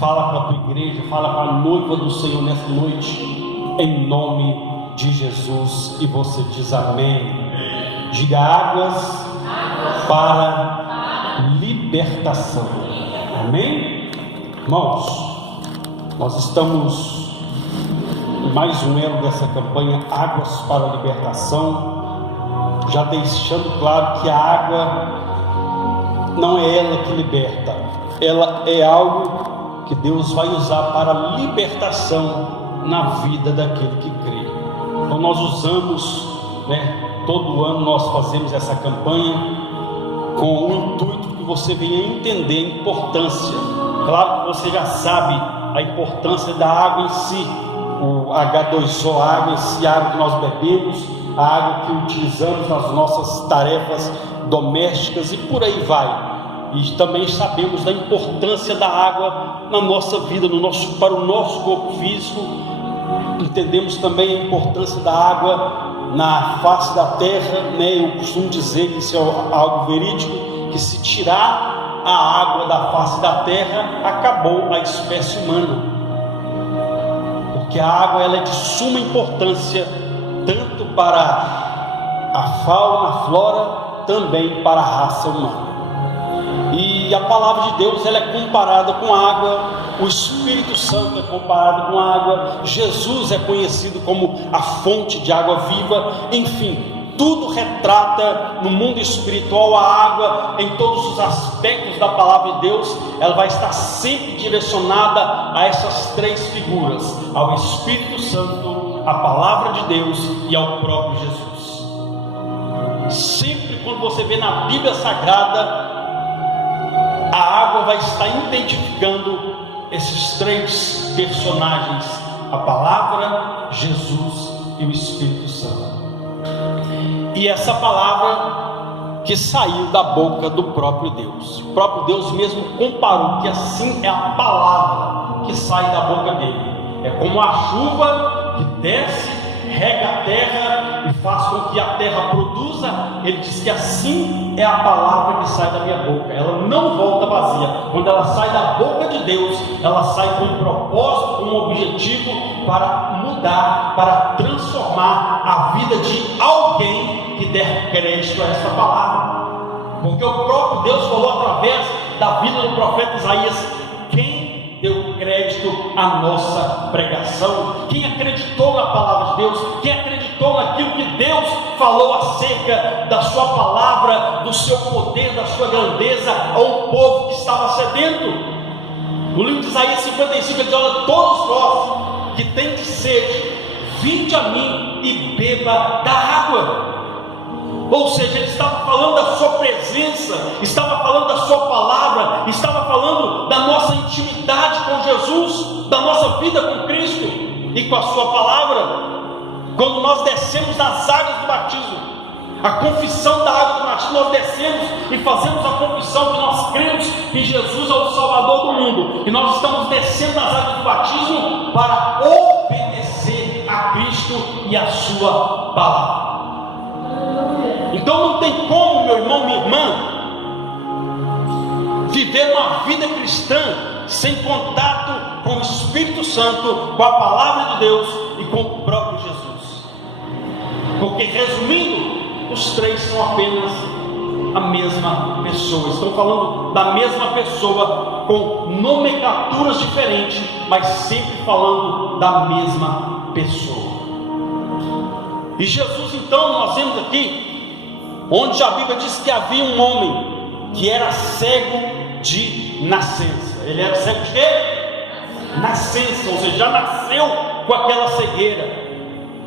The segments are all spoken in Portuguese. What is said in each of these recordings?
Fala com a tua igreja, fala com a noiva do Senhor nessa noite, em nome de Jesus. E você diz amém. Diga: águas para libertação. Amém? Irmãos, nós estamos em mais um elo dessa campanha Águas para a Libertação, já deixando claro que a água não é ela que liberta, ela é algo que Deus vai usar para a libertação na vida daquele que crê. Então nós usamos, todo ano nós fazemos essa campanha com o intuito que você venha entender a importância. Claro que você já sabe a importância da água em si, o H2O, a água em si, a água que nós bebemos, a água que utilizamos nas nossas tarefas domésticas e por aí vai. E também sabemos da importância da água na nossa vida, para o nosso corpo físico. Entendemos também a importância da água na face da terra, Eu costumo dizer que isso é algo verídico, que se tirar a água da face da terra, acabou a espécie humana, porque a água ela é de suma importância tanto para a fauna, a flora, também para a raça humana. E a palavra de Deus ela é comparada com água, o Espírito Santo é comparado com água, Jesus é conhecido como a fonte de água viva. Enfim, tudo retrata no mundo espiritual a água em todos os aspectos da palavra de Deus. Ela vai estar sempre direcionada a essas três figuras: ao Espírito Santo, à palavra de Deus e ao próprio Jesus. Sempre quando você vê na Bíblia Sagrada, a água vai estar identificando esses três personagens: a palavra, Jesus e o Espírito Santo. E essa palavra que saiu da boca do próprio Deus, o próprio Deus mesmo comparou que assim é a palavra que sai da boca dele. É como a chuva que desce, rega a terra e faz com que a terra produza. Ele diz que assim é a palavra que sai da minha boca, ela não volta vazia. Quando ela sai da boca de Deus, ela sai com um propósito, com um objetivo para mudar, para transformar a vida de alguém que der crédito a essa palavra. Porque o próprio Deus falou através da vida do profeta Isaías: quem deu crédito à nossa pregação? Quem acreditou na palavra de Deus? Quem acreditou naquilo que Deus falou acerca da sua palavra, do seu poder, da sua grandeza a um povo que estava sedento? No livro de Isaías 55 ele diz: olha, todos vós que tendes sede, vinde a mim e beba da água. Ou seja, ele estava falando da sua presença, estava falando da sua palavra, estava falando da nossa intimidade com Jesus, da nossa vida com Cristo e com a sua palavra. Quando nós descemos nas águas do batismo, a confissão da água do batismo, nós descemos e fazemos a confissão que nós cremos que Jesus é o Salvador do mundo, e nós estamos descendo nas águas do batismo para obedecer a Cristo e a sua palavra. Então não tem como, meu irmão, minha irmã, viver uma vida cristã sem contato com o Espírito Santo, com a palavra de Deus e com o próprio Jesus. Porque, resumindo, os três são apenas a mesma pessoa. Estão falando da mesma pessoa com nomenclaturas diferentes, mas sempre falando da mesma pessoa. E Jesus, então, nós vemos aqui onde a Bíblia diz que havia um homem que era cego de nascença. Ele era cego de quê? Nascença, ou seja, já nasceu com aquela cegueira,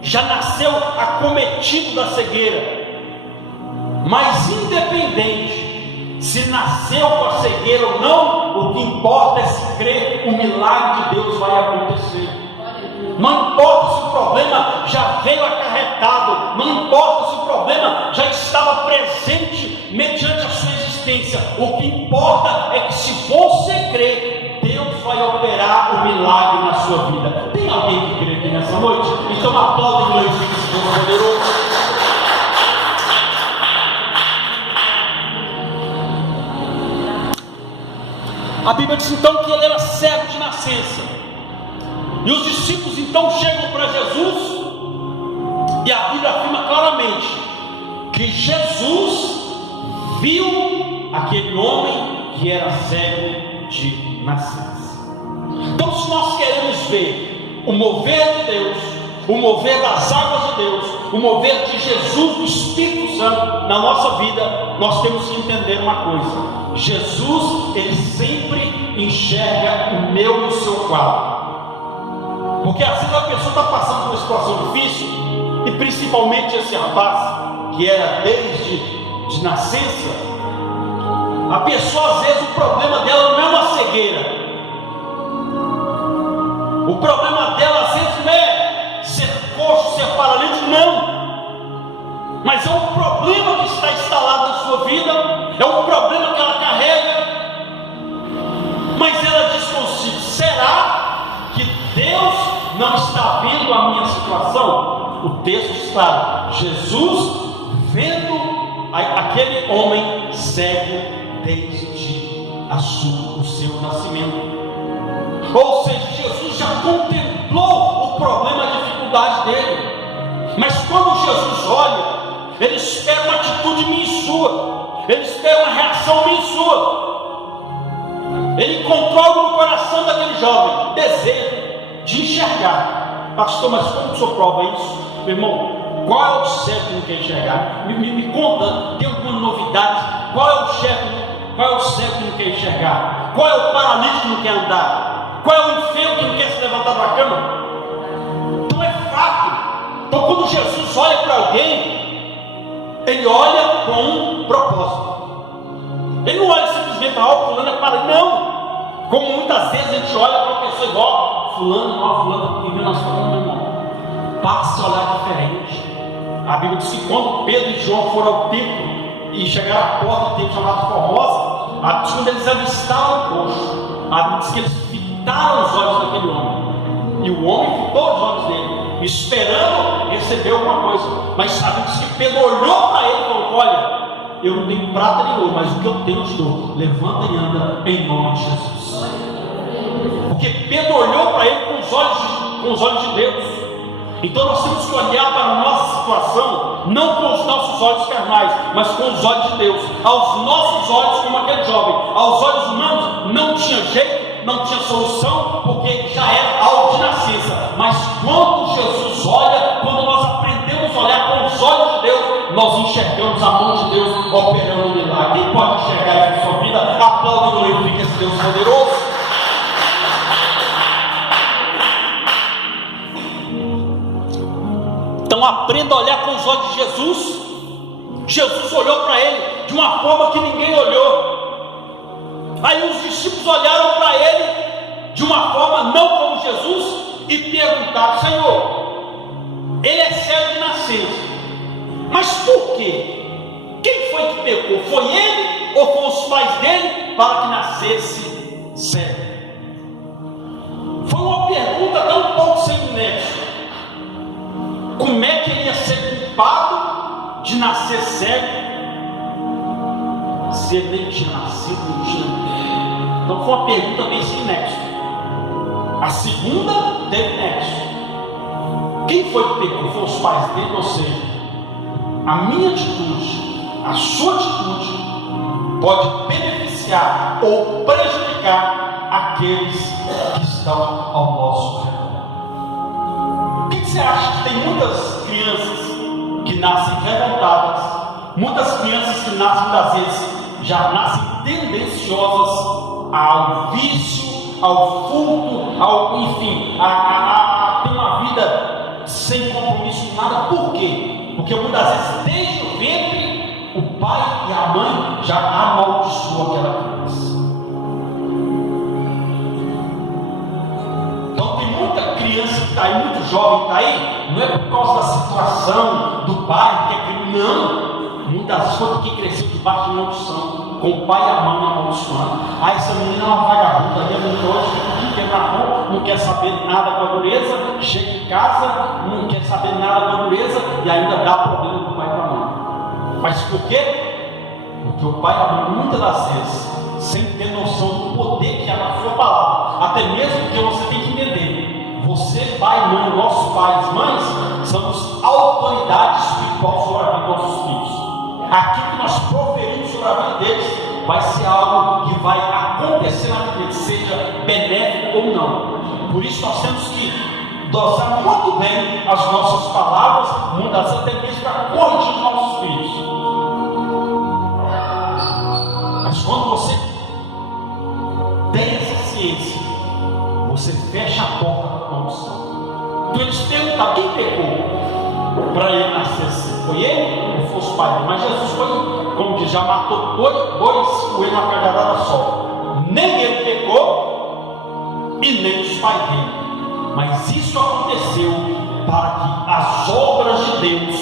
já nasceu acometido da cegueira. Mas independente se nasceu com a cegueira ou não, o que importa é se crer, o milagre de Deus vai acontecer. Não importa se o problema já veio acarretado, não importa se o problema já estava presente mediante a sua existência. O que importa é que, se você crer, Deus vai operar o milagre na sua vida. Tem alguém que crê aqui nessa noite? Então aplaude e glorifique esse Deus poderoso. A Bíblia diz então que ele era cego de nascença. nascença. E os discípulos então chegam para Jesus, e a Bíblia afirma claramente que Jesus viu aquele homem que era cego de nascença. Então, se nós queremos ver o mover de Deus, o mover das águas de Deus, o mover de Jesus, do Espírito Santo na nossa vida, nós temos que entender uma coisa: Jesus, ele sempre enxerga o meu e o seu quadro. Porque às vezes a pessoa está passando por uma situação difícil, e principalmente esse rapaz, que era desde de nascença, a pessoa às vezes o problema dela não é uma cegueira. O problema dela às vezes não é ser coxo, ser paralítico, não. Mas é um problema que está instalado na sua vida, é um problema que ela carrega. Mas ela diz consigo: será que Deus não está vendo a minha situação? O texto está: Jesus vendo aquele homem cego desde o seu nascimento. Ou seja, Jesus já contemplou o problema, a dificuldade dele. Mas quando Jesus olha, ele espera uma atitude minha e sua, ele espera uma reação minha e sua. Ele encontrou algo no coração daquele jovem, desejo de enxergar. Pastor, mas como que o senhor prova isso? Meu irmão, qual é o cego que não quer enxergar? Me conta, tem alguma novidade? Qual é o cego que não quer enxergar? Qual é o paralítico que não quer andar? Qual é o enfermo que não quer se levantar da cama? Então é fato. Então quando Jesus olha para alguém, ele olha com um propósito. Ele não olha simplesmente para fulano é para, não. Como muitas vezes a gente olha para uma pessoa igual, fulano que viu na sua mão, meu irmão, passe a olhar diferente. A Bíblia diz que quando Pedro e João foram ao templo e chegaram à porta do templo chamado Formosa, quando eles avistaram o coxo, a Bíblia diz que eles fitaram os olhos daquele homem, e o homem fitou os olhos dele, esperando receber alguma coisa. Mas a Bíblia diz que Pedro olhou para ele e falou: olha, eu não tenho prata nem ouro, mas o que eu tenho eu te dou. Levanta e anda em nome de Jesus. Porque Pedro olhou para ele com os olhos de Deus. Então nós temos que olhar para a nossa situação, não com os nossos olhos carnais, mas com os olhos de Deus. Aos nossos olhos, como aquele jovem, aos olhos humanos não tinha jeito, não tinha solução, porque já era algo de nascença. Mas quando Jesus olha, quando nós aprendemos a olhar com os olhos de Deus, nós enxergamos a mão de Deus operando um milagre. Quem pode enxergar isso na sua vida? Aplaude e glorifique esse Deus poderoso. Então aprenda a olhar com os olhos de Jesus. Jesus olhou para ele de uma forma que ninguém olhou. Aí os discípulos olharam para ele de uma forma não como Jesus e perguntaram: Senhor, ele é cego de nascença, mas por quê? Quem foi que pecou? Foi ele ou foram os pais dele para que nascesse cego? Foi uma pergunta tão pouco sem nexo. Como é que ele ia ser culpado de nascer cego, se ele nem tinha nascido, nem tinha? Então foi uma pergunta bem sem nexo. A segunda teve nexo. Quem foi que pecou? Foram os pais dele. Ou seja, a minha atitude, a sua atitude pode beneficiar ou prejudicar aqueles que estão ao nosso redor. Por que você acha que tem muitas crianças que nascem revoltadas, muitas crianças que nascem muitas vezes já nascem tendenciosas ao vício, ao furto, enfim, a ter uma vida sem compromisso com nada? Por quê? Porque muitas vezes desde o ventre o pai e a mãe já amaldiçoam aquela criança. Então tem muita criança que está aí, muito jovem que está aí, não é por causa da situação do pai que é crime, não. Muitas vezes foi porque cresceu debaixo de maldição, com o pai e a mãe amaldiçoando. Aí essa menina é uma vagabunda, aí a menina hoje fica o dia inteiro na rua, não quer saber nada com a dureza, chega em casa, não quer saber nada com a dureza e ainda dá problema para o pai e para a mãe. Mas por quê? Porque o pai e a mãe, muitas das vezes, sem ter noção do poder que há na sua palavra, Até mesmo porque você tem que entender, você, pai, mãe, nossos pais, mães, somos autoridade espiritual sobre a vida dos nossos filhos. Aquilo que nós proferimos sobre a vida deles vai ser algo que vai acontecer na vida deles, seja benéfico ou não. Por isso nós temos que dosar muito bem as nossas palavras, muitas até mesmo para corrigir os nossos filhos. Mas quando você tem essa ciência, você fecha a porta da corrupção. Então eles perguntam: quem pecou para ele nascer assim? Foi ele ou foi os pais? Mas Jesus foi, como diz, já matou dois coelhos na cajadada só. Nem ele pecou e nem os pais dele. Mas isso aconteceu para que as obras de Deus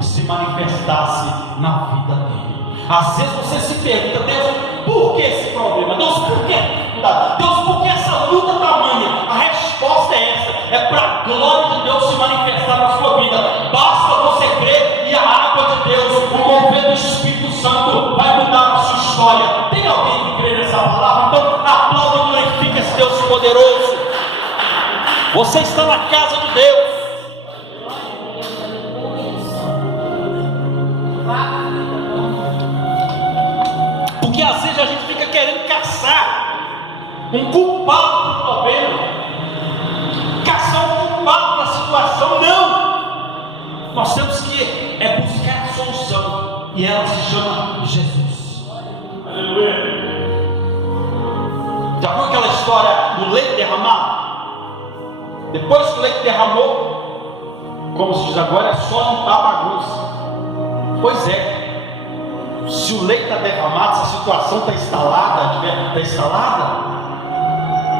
se manifestassem na vida dele. Às vezes você se pergunta: Deus, por que esse problema? Deus, por que? Deus, por que essa luta tamanha? A resposta é essa: é para a glória de Deus se manifestar na sua vida. Basta você crer e a água de Deus, o mover do Espírito Santo, vai mudar a sua história. Tem alguém que crê nessa palavra? Então aplauda e glorifica esse Deus poderoso. Você está na casa de Deus. Porque às vezes a gente fica querendo caçar um culpado do problema, caçar um culpado da situação. Não! Nós temos que buscar a solução, e ela se chama Jesus. Aleluia! Já viu aquela história do leite derramado? Depois que o leite derramou, como se diz agora, é só limpar a bagunça. Pois é. Se o leite está derramado, se a situação está instalada,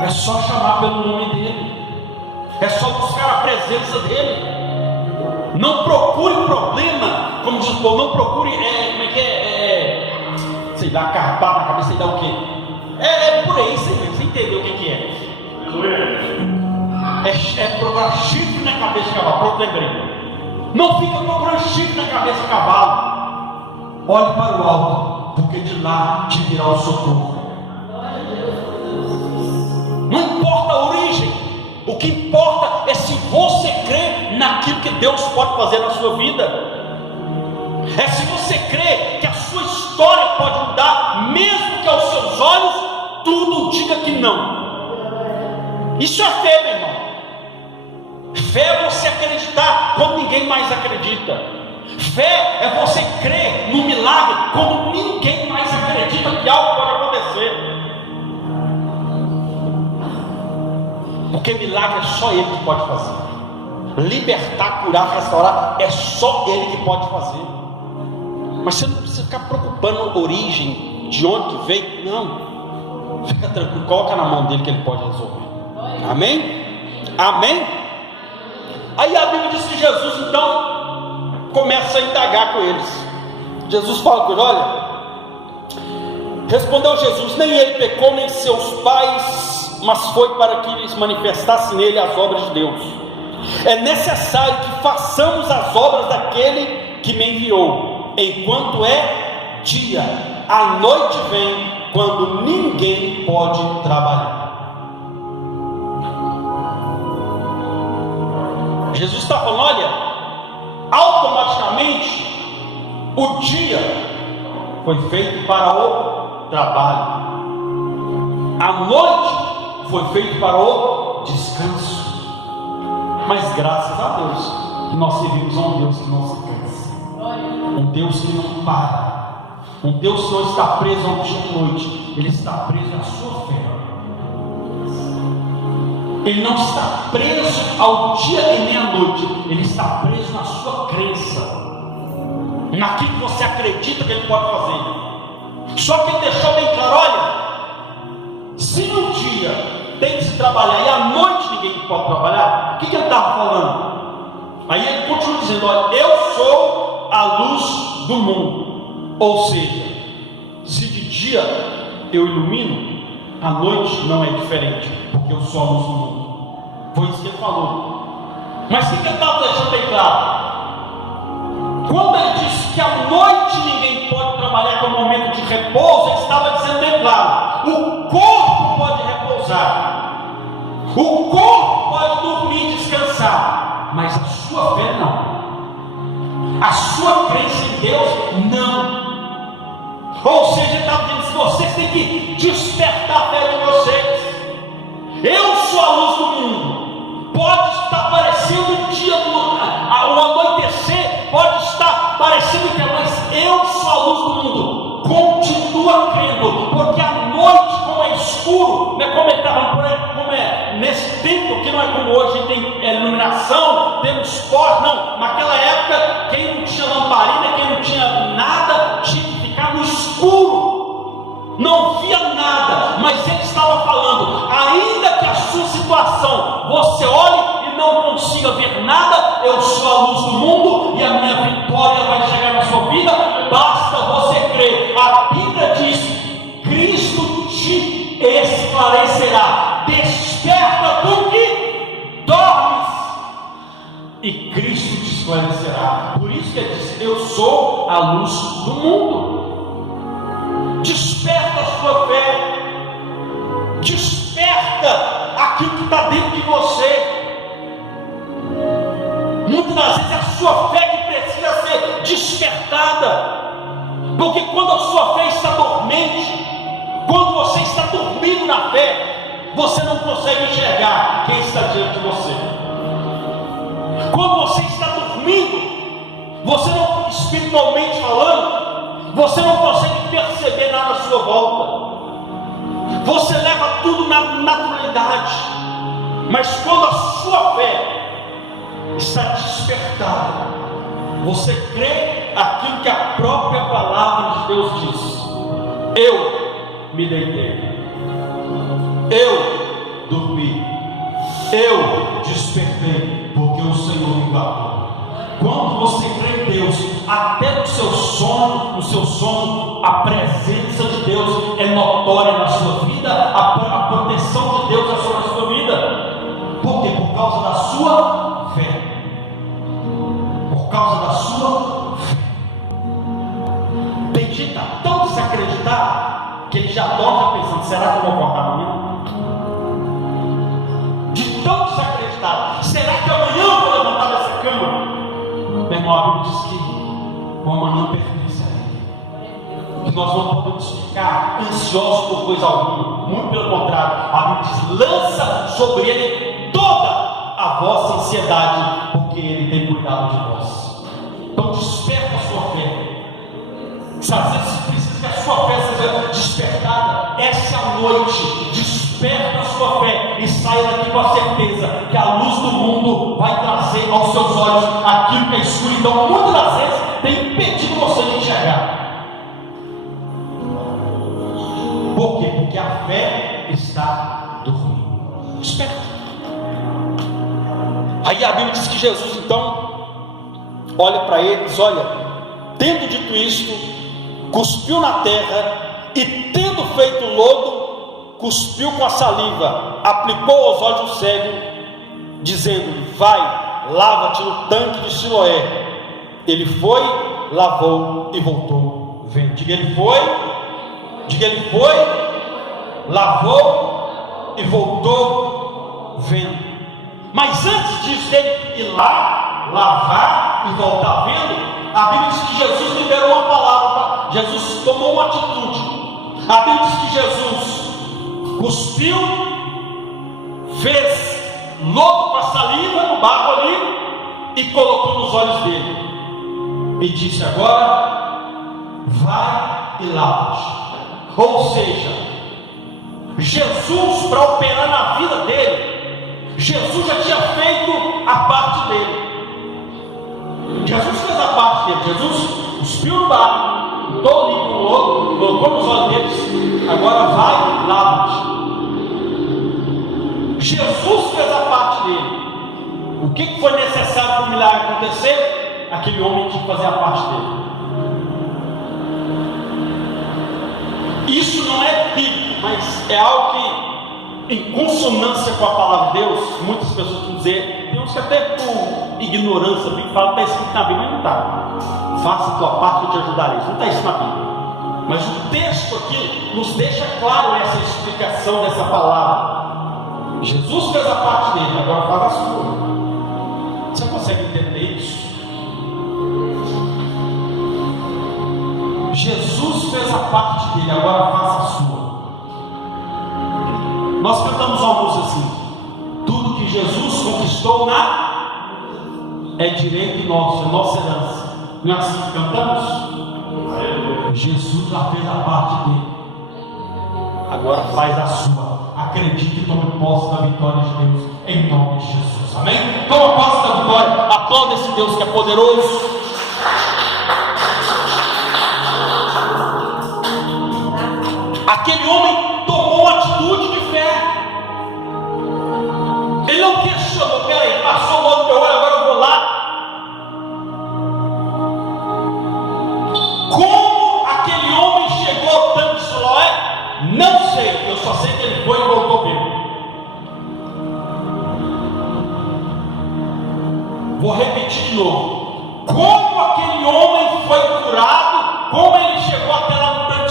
é só chamar pelo nome dele, é só buscar a presença dele. Não procure problema, como diz o povo, não procure, sei lá, carpar na cabeça, sei lá o que. É por aí, você entendeu o que é? É procurar chifre na cabeça de cavalo. Pronto, lembrei. Não fica procurando chifre na cabeça de cavalo. Olhe para o alto, porque de lá te virá o socorro. Não importa a origem, o que importa é se você crê naquilo que Deus pode fazer na sua vida. É se você crê que a sua história pode mudar, mesmo que aos seus olhos tudo diga que não. Isso é fé, meu irmão. Fé é você acreditar quando ninguém mais acredita. Fé é você crer no milagre quando ninguém mais acredita que algo pode acontecer. Porque milagre é só Ele que pode fazer. Libertar, curar, restaurar, é só Ele que pode fazer. Mas você não precisa ficar preocupando a origem, de onde que veio. Não. Fica tranquilo, coloca na mão dele que Ele pode resolver. Amém? Amém? Aí a Bíblia diz que Jesus então começa a indagar com eles. Jesus fala com eles: olha, respondeu Jesus: nem ele pecou, nem seus pais, mas foi para que lhes manifestasse nele as obras de Deus. É necessário que façamos as obras daquele que me enviou, enquanto é dia. A noite vem, quando ninguém pode trabalhar. Jesus está falando: olha, automaticamente o dia foi feito para o trabalho, a noite foi feita para o descanso. Mas graças a Deus que nós servimos a um Deus que não se cansa, um Deus que não para, um Deus que não está preso ao dia e noite, Ele está preso à sua fé. Ele não está preso ao dia e nem à noite, Ele está preso na sua crença, naquilo que você acredita que Ele pode fazer. Só que Ele deixou bem claro: olha, se no dia tem que se trabalhar e à noite ninguém pode trabalhar, o que Ele estava falando? Aí Ele continua dizendo: olha, eu sou a luz do mundo. Ou seja, se de dia eu ilumino, à noite não é diferente, porque eu sou a luz do mundo. Foi isso que Ele falou. Mas o que Ele estava deixando bem claro? Quando Ele disse que à noite ninguém pode trabalhar, que é um momento de repouso, Ele estava dizendo bem claro: o corpo pode repousar, O corpo pode dormir e descansar, mas a sua fé não. A sua crença em Deus não. Ou seja, ele está dizendo que vocês têm que despertar a fé de vocês. Eu sou a luz do mundo. Pode estar parecendo o dia o anoitecer, pode estar parecendo que mas eu sou a luz do mundo. Continua crendo, porque a noite, como é escuro, não é como nesse tempo, que não é como hoje, tem iluminação, temos portas, não. Naquela época, quem não tinha lamparina, quem não tinha nada, tinha que ficar no escuro, não via nada. Mas ele estava falando, ainda que a sua situação, você olhe e não consiga ver nada, eu sou a luz do mundo e a minha vitória vai chegar na sua vida, basta você crer. A Bíblia diz, Cristo te esclarecerá, desperta do que dormes, e Cristo te esclarecerá. Por isso que ele diz, eu sou a luz do mundo. Desperta a sua fé, desperta aquilo que está dentro de você. Muitas das vezes é a sua fé que precisa ser despertada, porque quando a sua fé está dormente, quando você está dormindo na fé, você não consegue enxergar quem está diante de você. Quando você está dormindo, você não, espiritualmente falando, você não consegue perceber nada à sua volta, você leva tudo na naturalidade. Mas quando a sua fé está despertada, você crê aquilo que a própria palavra de Deus diz. Eu me deitei, eu dormi, eu despertei, porque o Senhor me guardou. Quando você crê em Deus, até no seu sono, a presença de Deus é notória na sua vida, a proteção de Deus é sobre a sua vida. Por quê? Por causa da sua fé. Por causa da sua fé. Tem gente que está tão desacreditado que ele já dorme pensando, será que eu vou acordar amanhã? De tão desacreditado, será que amanhã eu vou levantar dessa cama? Meu irmão, a Bíblia diz que o amanhã pertence a Ele, que nós não podemos ficar ansiosos por coisa alguma, muito pelo contrário, a Bíblia diz, lança sobre Ele toda a vossa ansiedade, porque Ele tem cuidado de vós. Então desperta a sua fé. Às vezes precisa que a sua fé seja despertada. Essa é a noite. Desperta a sua fé e saia daqui com a certeza que a luz do mundo vai trazer aos seus olhos aquilo que a escuridão muitas das vezes tem impedido você de enxergar. Por quê? Porque a fé está dormindo. Desperta. Aí a Bíblia diz que Jesus então olha para eles, olha, tendo dito isto, cuspiu na terra e, tendo feito lodo, cuspiu com a saliva, aplicou aos olhos do cego, dizendo-lhe, vai, lava-te no tanque de Siloé. Ele foi, lavou e voltou vendo. Diga, ele foi, lavou e voltou vendo. Mas antes disso, dele ir lá, lavar e voltar vendo, a Bíblia diz que Jesus liberou uma palavra, Jesus tomou uma atitude. A Bíblia diz que Jesus cuspiu, fez lodo com a saliva no barro ali e colocou nos olhos dele e disse, agora vai e lava-te. Ou seja, Jesus, para operar na vida dele, Jesus já tinha feito a parte dele. Jesus fez a parte dele. Jesus cuspiu no barro, botou ali com o lodo, colocou nos olhos deles, agora vai, lava-te. Jesus fez a parte dele. O que foi necessário para o milagre acontecer? Aquele homem tinha que fazer a parte dele. Isso não é bíblico, mas é algo que, em consonância com a palavra de Deus, muitas pessoas vão dizer, tem uns que até por ignorância bíblica falam que está escrito na Bíblia, mas não está. Faça a tua parte, eu te ajudarei. Isso não está isso na Bíblia. Mas o texto aqui nos deixa claro essa explicação dessa palavra. Jesus fez a parte dele, agora faz a sua. Você consegue entender isso? Jesus fez a parte dele, agora faça a sua. Nós cantamos uma música assim: tudo que Jesus conquistou é direito nosso, é nossa herança. Não é assim que cantamos? Jesus já fez a parte dele, agora faz a sua. Acredite e tome posse da vitória de Deus, em nome de Jesus, amém? Toma posse da vitória, aplauda esse Deus que é poderoso. Aquele homem tomou uma atitude de fé. Ele não questionou: peraí, passou o outro meu olho, agora eu vou lá. Como aquele homem chegou ao tanque de Siloé? Não sei, eu só sei que ele foi e voltou vivo. Vou repetir de novo: como aquele homem foi curado, como ele chegou até lá no tanque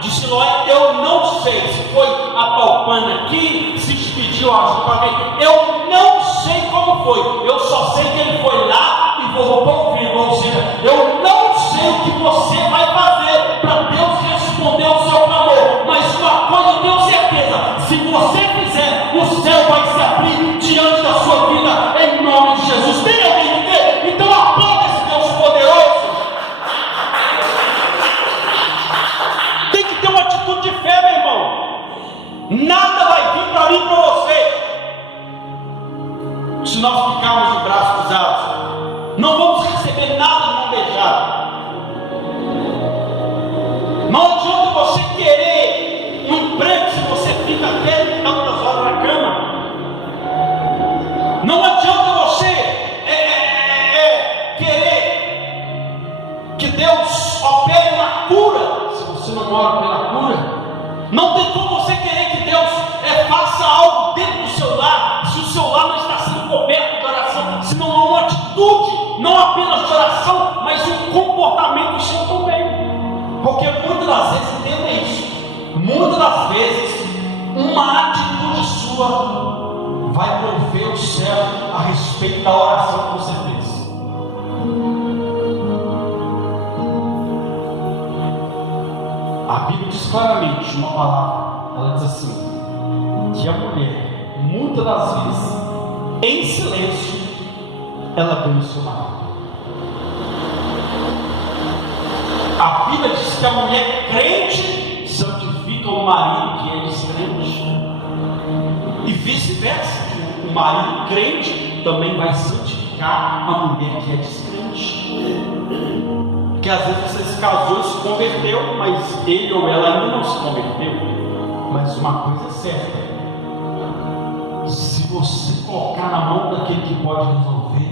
de Siloé, eu não sei. Se foi apalpando aqui, se despediu com alguém, eu não sei como foi. Eu só sei que ele foi lá e voltou vivo. Ou seja, eu não sei o que você vai fazer para Deus responder o seu clamor, mas uma coisa eu tenho certeza: se você fizer, o céu vai se abrir diante da sua vida, em nome de Jesus. Tem alguém que tem? Então aplauda esse Deus poderoso. Tem que ter uma atitude de fé, meu irmão. Nada vai vir para mim, para você, se nós ficarmos de braços cruzados. Não vamos receber nada de mão beijada. Não adianta você querer um emprego se você fica até tantas horas na cama. Não adianta você querer que Deus opere na cura se você não ora pela cura. Não tem como você querer que Deus faça algo dentro do seu lar se o seu lar não está sendo coberto de oração, se não há uma atitude, não apenas de oração, mas um comportamento seu também. Porque muitas das vezes, entenda isso, muitas das vezes uma atitude sua vai mover o céu a respeito da oração que você fez. A Bíblia diz claramente uma palavra, ela diz assim, que a mulher, muitas das vezes, em silêncio, ela ganha o seu marido. A Bíblia diz que a mulher crente santifica o marido que é descrente, e vice-versa, que o marido crente também vai santificar a mulher que é descrente. Porque às vezes você se casou e se converteu, mas ele ou ela ainda não se converteu. Mas uma coisa é certa: se você colocar na mão daquele que pode resolver,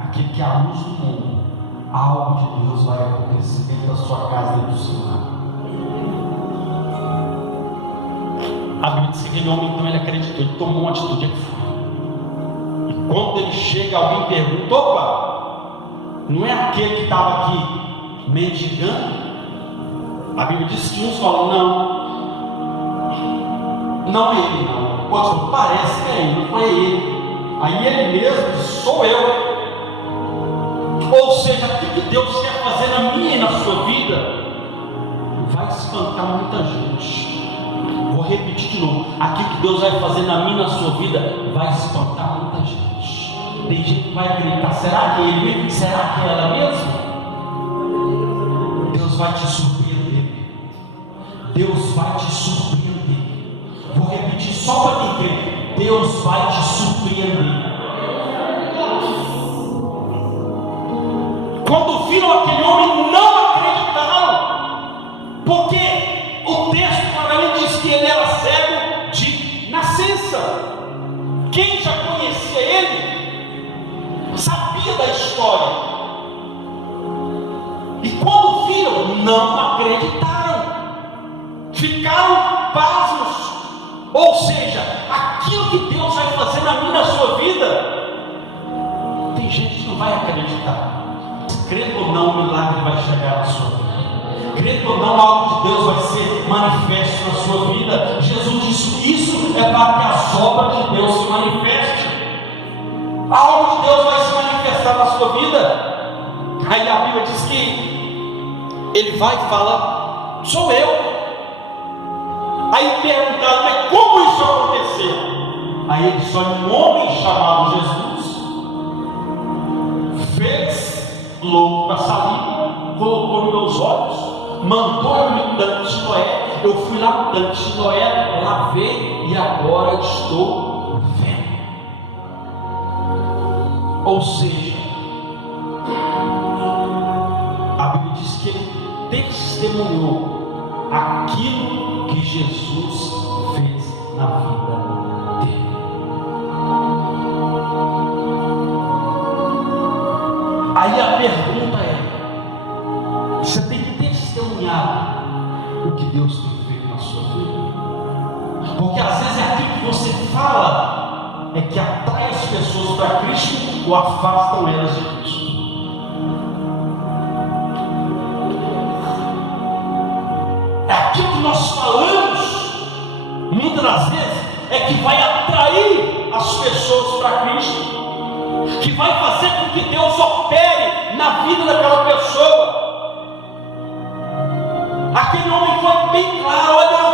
aquele que é a luz do mundo, algo de Deus vai acontecer dentro da sua casa, dentro do seu lar. A Bíblia diz que aquele homem, então, ele acreditou, ele tomou uma atitude, ele foi. E quando ele chega, alguém pergunta: opa, não é aquele que estava aqui mendigando? A Bíblia diz que uns falam: não é ele, não. Outros falam: parece que é ele, não foi ele. Aí ele mesmo diz: sou eu. Ou seja, aquilo que Deus quer fazer na minha e na sua vida vai espantar muita gente. Vou repetir de novo: aquilo que Deus vai fazer na minha e na sua vida vai espantar muita gente. Tem gente que vai acreditar: será que é ele mesmo? Será que é ela mesmo? Deus vai te surpreender. Deus vai te surpreender. Vou repetir só para quem crê: Deus vai te surpreender. Quando viram aquele homem, não acreditaram, porque o texto claramente diz que ele era cego de nascença. Quem já conhecia ele sabia da história, e quando viram, não acreditaram, ficaram pasmos. Ou seja, aquilo que Deus vai fazer na minha e na sua vida, tem gente que não vai acreditar. Crendo ou não, o milagre vai chegar na sua vida. Crendo ou não, algo de Deus vai ser manifesto na sua vida. Jesus disse: isso isso é para que as obras de Deus se manifestem. Algo de Deus vai se manifestar na sua vida. Aí a Bíblia diz que ele vai e fala: sou eu. Aí perguntaram: mas como isso aconteceu? Aí ele disse: olha, um homem chamado Jesus fez louco com a saliva, colocou nos meus olhos, mandou eu ir no tanque de Noé. Eu fui lá no tanque de Noé, lavei e agora estou vendo. Ou seja, a Bíblia diz que ele testemunhou aquilo que Jesus fez na vida dele. Aí a pergunta é: você tem testemunhado o que Deus tem feito na sua vida? Porque às vezes é aquilo que você fala é que atrai as pessoas para Cristo ou afastam elas de Cristo. É aquilo que nós falamos, muitas das vezes, é que vai atrair as pessoas para Cristo, que vai fazer com que Deus opere na vida daquela pessoa. Aquele homem foi bem claro: olha,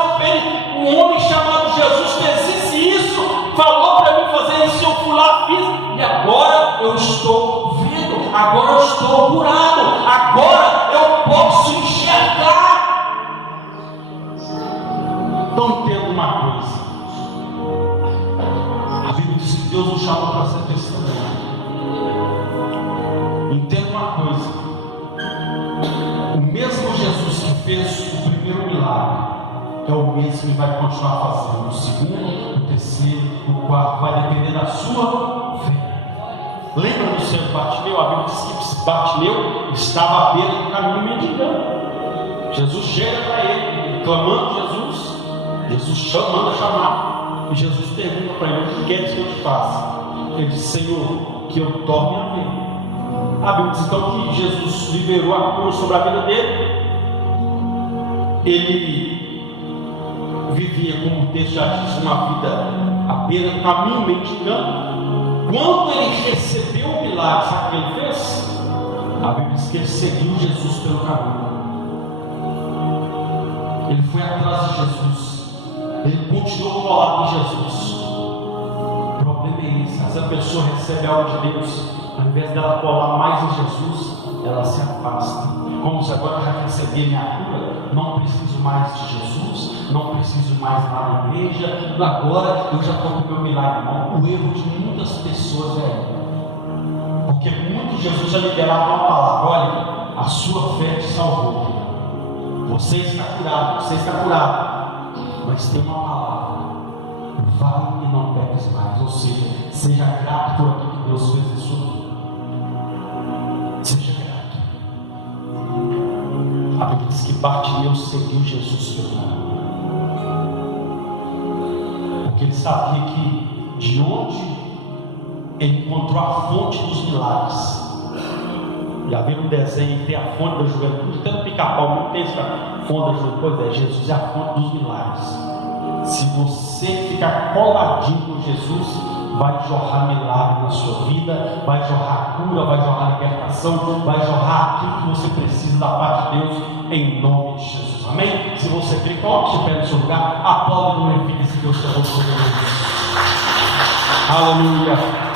um homem chamado Jesus fez isso, falou para mim fazer isso, eu fui lá, fiz, e agora eu estou vendo, agora eu estou curado, agora eu posso enxergar. Então entenda uma coisa: a Bíblia diz que Deus nos chamou para ser testemunha. Entenda uma coisa: o mesmo Jesus que fez o primeiro milagre é o mesmo que vai continuar fazendo o segundo, o terceiro, o quarto. Vai depender da sua fé. Lembra do seu Bartimeu? A Bíblia diz que Bartimeu estava à beira do caminho mendigando. Jesus chega para ele, clamando Jesus. Jesus manda chamar, e Jesus pergunta para ele: o que queres que eu te faça? Ele diz: Senhor, que eu torne a ver. A Bíblia diz então que Jesus liberou a cura sobre a vida dele. Ele vivia, como o texto já diz, uma vida à beira do caminho, mendigando. Quando ele recebeu o milagre, sabe o que ele fez? A Bíblia diz que ele seguiu Jesus pelo caminho. Ele foi atrás de Jesus. Ele continuou colado em Jesus. O problema é esse: se a pessoa recebe algo de Deus, ao invés dela colar mais em Jesus, ela se afasta. Como se agora eu já recebi minha cura, não preciso mais de Jesus, não preciso mais lá na igreja, agora eu já estou com o meu milagre. Não. O erro de muitas pessoas é porque muito Jesus já liberava uma palavra: olha, a sua fé te salvou, você está curado, você está curado. Mas tem uma palavra: vai e não peques mais. Ou seja, seja grato por aquilo que Deus fez em sua vida. Seja grato. A Bíblia diz que Bartimeu seguiu Jesus pelo caminho, porque ele sabia que de onde ele encontrou a fonte dos milagres. E havia um desenho: tem a fonte da juventude, tem no Pica-Pau, não tem essa fonte da juventude. Pois é, Jesus é a fonte dos milagres. Se você ficar coladinho com Jesus, vai jorrar milagre na sua vida, vai jorrar cura, vai jorrar libertação, vai jorrar aquilo que você precisa da parte de Deus, em nome de Jesus. Amém? Se você crê, coloque-se de pé no seu lugar, aplaude e glorifique esse Deus que é poderoso. Aleluia.